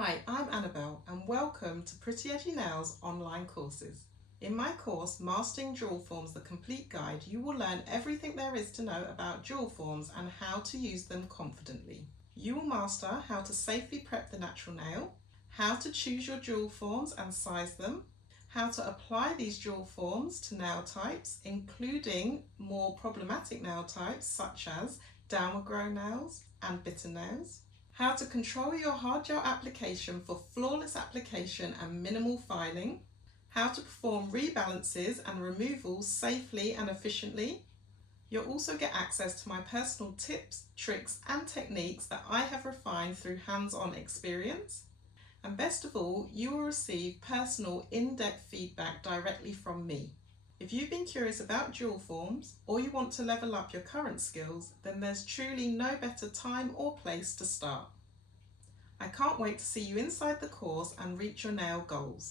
Hi, I'm Annabel and welcome to PrettyEdgy Nails online courses. In my course, Mastering Jewel Forms, the complete guide, you will learn everything there is to know about jewel forms and how to use them confidently. You will master how to safely prep the natural nail, how to choose your jewel forms and size them, how to apply these jewel forms to nail types, including more problematic nail types such as downward grow nails and bitten nails, how to control your hard gel application for flawless application and minimal filing, how to perform rebalances and removals safely and efficiently. You'll also get access to my personal tips, tricks and techniques that I have refined through hands-on experience. And best of all, you will receive personal in-depth feedback directly from me. If you've been curious about jewel forms or you want to level up your current skills, then there's truly no better time or place to start. I can't wait to see you inside the course and reach your nail goals.